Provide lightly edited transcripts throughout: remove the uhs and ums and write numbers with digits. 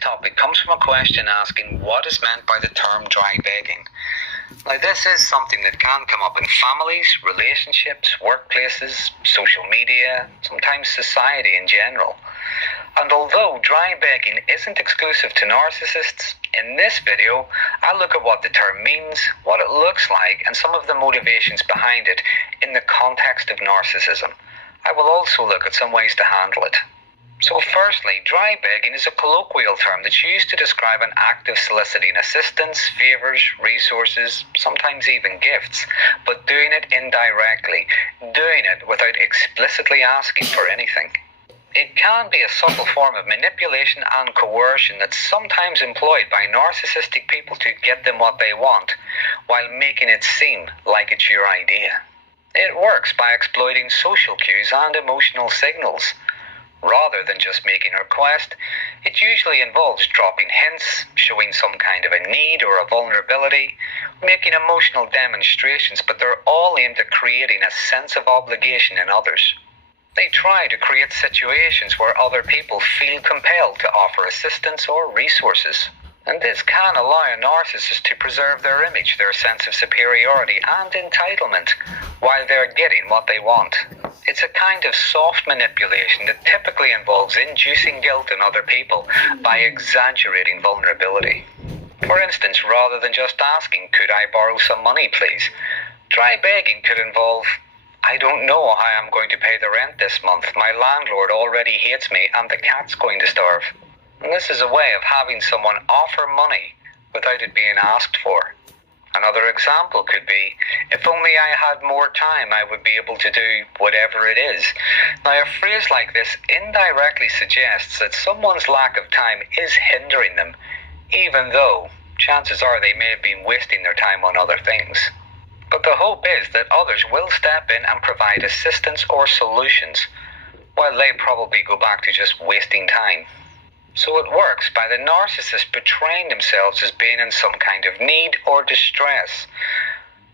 topic comes from a question asking what is meant by the term dry begging. Now, this is something that can come up in families, relationships, workplaces, social media, sometimes society in general. And although dry begging isn't exclusive to narcissists, in this video, I'll look at what the term means, what it looks like, and some of the motivations behind it in the context of narcissism. I will also look at some ways to handle it. So firstly, dry begging is a colloquial term that's used to describe an act of soliciting assistance, favours, resources, sometimes even gifts, but doing it indirectly, doing it without explicitly asking for anything. It can be a subtle form of manipulation and coercion that's sometimes employed by narcissistic people to get them what they want, while making it seem like it's your idea. It works by exploiting social cues and emotional signals. Rather than just making a request, it usually involves dropping hints, showing some kind of a need or a vulnerability, making emotional demonstrations, but they're all aimed at creating a sense of obligation in others. They try to create situations where other people feel compelled to offer assistance or resources. And this can allow a narcissist to preserve their image, their sense of superiority and entitlement, while they're getting what they want. It's a kind of soft manipulation that typically involves inducing guilt in other people by exaggerating vulnerability. For instance, rather than just asking, "Could I borrow some money, please?" dry begging could involve, "I don't know how I'm going to pay the rent this month. My landlord already hates me and the cat's going to starve." And this is a way of having someone offer money without it being asked for. Another example could be, "If only I had more time, I would be able to do whatever it is." Now, a phrase like this indirectly suggests that someone's lack of time is hindering them, even though chances are they may have been wasting their time on other things. But the hope is that others will step in and provide assistance or solutions, while they probably go back to just wasting time. So it works by the narcissist portraying themselves as being in some kind of need or distress,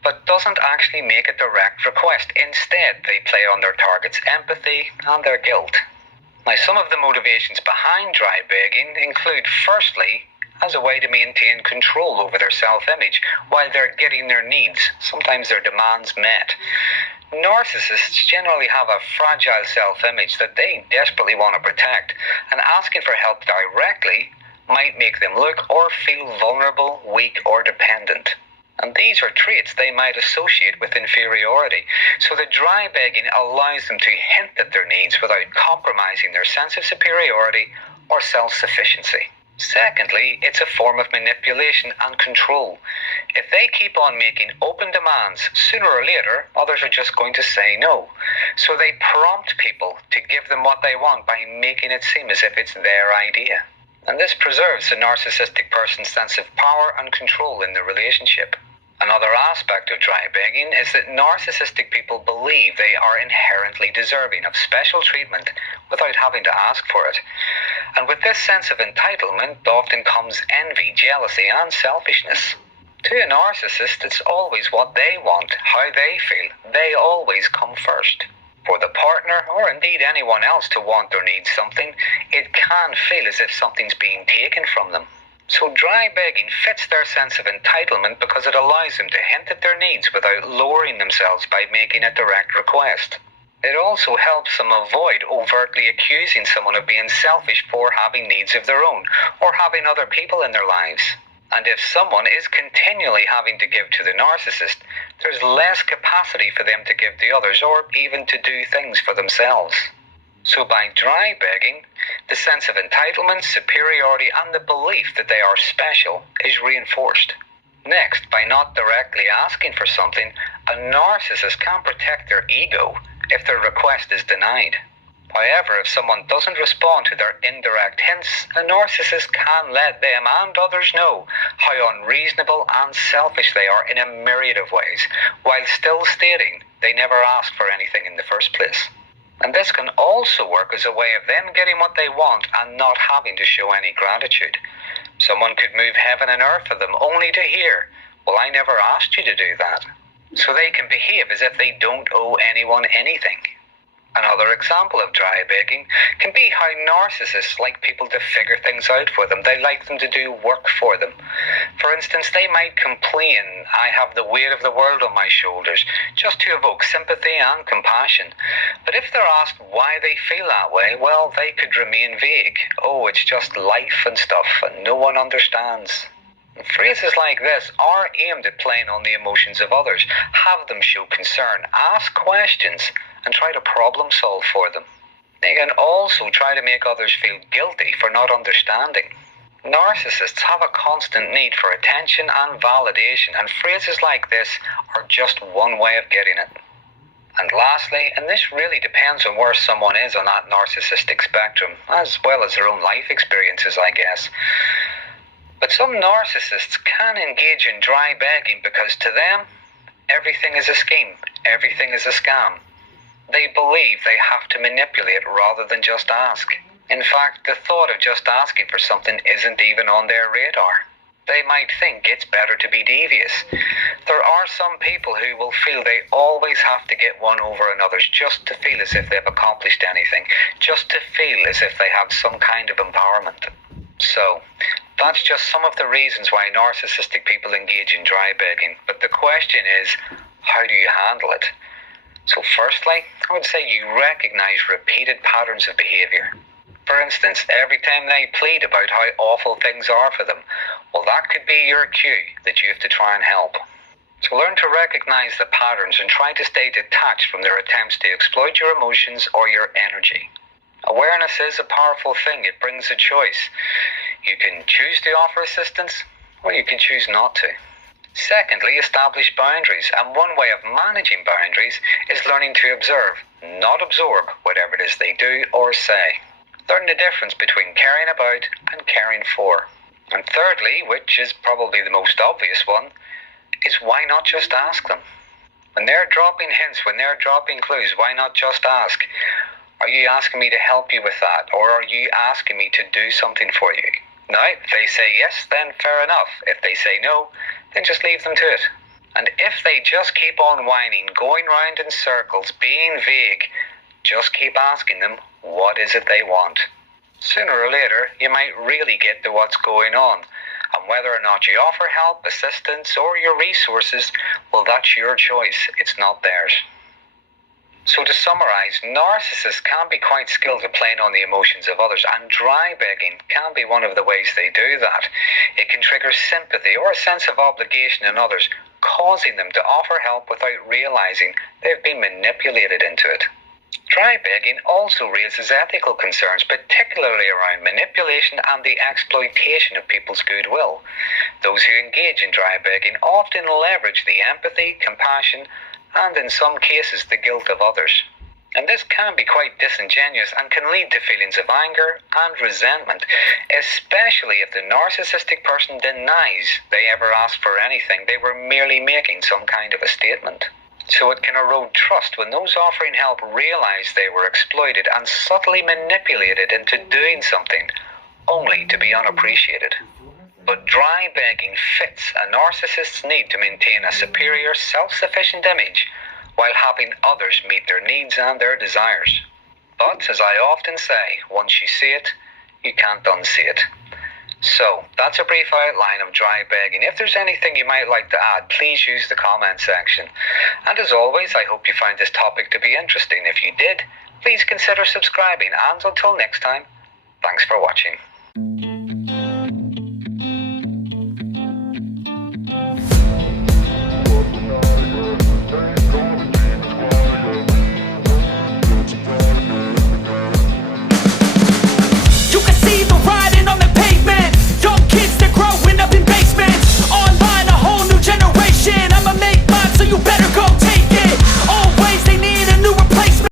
but doesn't actually make a direct request. Instead, they play on their target's empathy and their guilt. Now, some of the motivations behind dry begging include, firstly, as a way to maintain control over their self-image while they're getting their needs, sometimes their demands, met. Narcissists generally have a fragile self-image that they desperately want to protect, and asking for help directly might make them look or feel vulnerable, weak, or dependent. And these are traits they might associate with inferiority, so the dry begging allows them to hint at their needs without compromising their sense of superiority or self-sufficiency. Secondly, it's a form of manipulation and control. If they keep on making open demands, sooner or later, others are just going to say no. So they prompt people to give them what they want by making it seem as if it's their idea. And this preserves the narcissistic person's sense of power and control in the relationship. Another aspect of dry begging is that narcissistic people believe they are inherently deserving of special treatment without having to ask for it. And with this sense of entitlement often comes envy, jealousy, and selfishness. To a narcissist, it's always what they want, how they feel. They always come first. For the partner, or indeed anyone else to want or need something, it can feel as if something's being taken from them. So dry begging fits their sense of entitlement because it allows them to hint at their needs without lowering themselves by making a direct request. It also helps them avoid overtly accusing someone of being selfish for having needs of their own or having other people in their lives. And if someone is continually having to give to the narcissist, there's less capacity for them to give to others or even to do things for themselves. So by dry begging, the sense of entitlement, superiority, and the belief that they are special is reinforced. Next, by not directly asking for something, a narcissist can protect their ego if their request is denied. However, if someone doesn't respond to their indirect hints, a narcissist can let them and others know how unreasonable and selfish they are in a myriad of ways, while still stating they never asked for anything in the first place. And this can also work as a way of them getting what they want and not having to show any gratitude. Someone could move heaven and earth for them only to hear, "Well, I never asked you to do that." So they can behave as if they don't owe anyone anything. Another example of dry begging can be how narcissists like people to figure things out for them. They like them to do work for them. For instance, they might complain, "I have the weight of the world on my shoulders," just to evoke sympathy and compassion. But if they're asked why they feel that way, well, they could remain vague. "Oh, it's just life and stuff, and no one understands." Phrases like this are aimed at playing on the emotions of others. Have them show concern, ask questions, and try to problem solve for them. They can also try to make others feel guilty for not understanding. Narcissists have a constant need for attention and validation, and phrases like this are just one way of getting it. And lastly, and this really depends on where someone is on that narcissistic spectrum, as well as their own life experiences, I guess. But some narcissists can engage in dry begging because to them, everything is a scheme, everything is a scam. They believe they have to manipulate rather than just ask. In fact, the thought of just asking for something isn't even on their radar. They might think it's better to be devious. There are some people who will feel they always have to get one over another's just to feel as if they've accomplished anything, just to feel as if they have some kind of empowerment. So, that's just some of the reasons why narcissistic people engage in dry begging. But the question is, how do you handle it? So firstly, I would say you recognize repeated patterns of behaviour. For instance, every time they plead about how awful things are for them, well, that could be your cue that you have to try and help. So learn to recognize the patterns and try to stay detached from their attempts to exploit your emotions or your energy. Awareness is a powerful thing. It brings a choice. You can choose to offer assistance, or you can choose not to. Secondly, establish boundaries, and one way of managing boundaries is learning to observe, not absorb whatever it is they do or say. Learn the difference between caring about and caring for. And thirdly, which is probably the most obvious one, is why not just ask them? When they're dropping hints, when they're dropping clues, why not just ask? Are you asking me to help you with that? Or are you asking me to do something for you? Now, if they say yes, then fair enough. If they say no, then just leave them to it. And if they just keep on whining, going round in circles, being vague, just keep asking them, what is it they want? Sooner or later, you might really get to what's going on. And whether or not you offer help, assistance, or your resources, well, that's your choice. It's not theirs. So to summarise, narcissists can be quite skilled at playing on the emotions of others, and dry begging can be one of the ways they do that. It can trigger sympathy or a sense of obligation in others, causing them to offer help without realising they've been manipulated into it. Dry begging also raises ethical concerns, particularly around manipulation and the exploitation of people's goodwill. Those who engage in dry begging often leverage the empathy, compassion, and in some cases the guilt of others. And this can be quite disingenuous and can lead to feelings of anger and resentment, especially if the narcissistic person denies they ever asked for anything. They were merely making some kind of a statement. So it can erode trust when those offering help realize they were exploited and subtly manipulated into doing something only to be unappreciated. But dry begging fits a narcissist's need to maintain a superior, self-sufficient image while having others meet their needs and their desires. But, as I often say, once you see it, you can't unsee it. So, that's a brief outline of dry begging. If there's anything you might like to add, please use the comment section. And as always, I hope you found this topic to be interesting. If you did, please consider subscribing. And until next time, thanks for watching.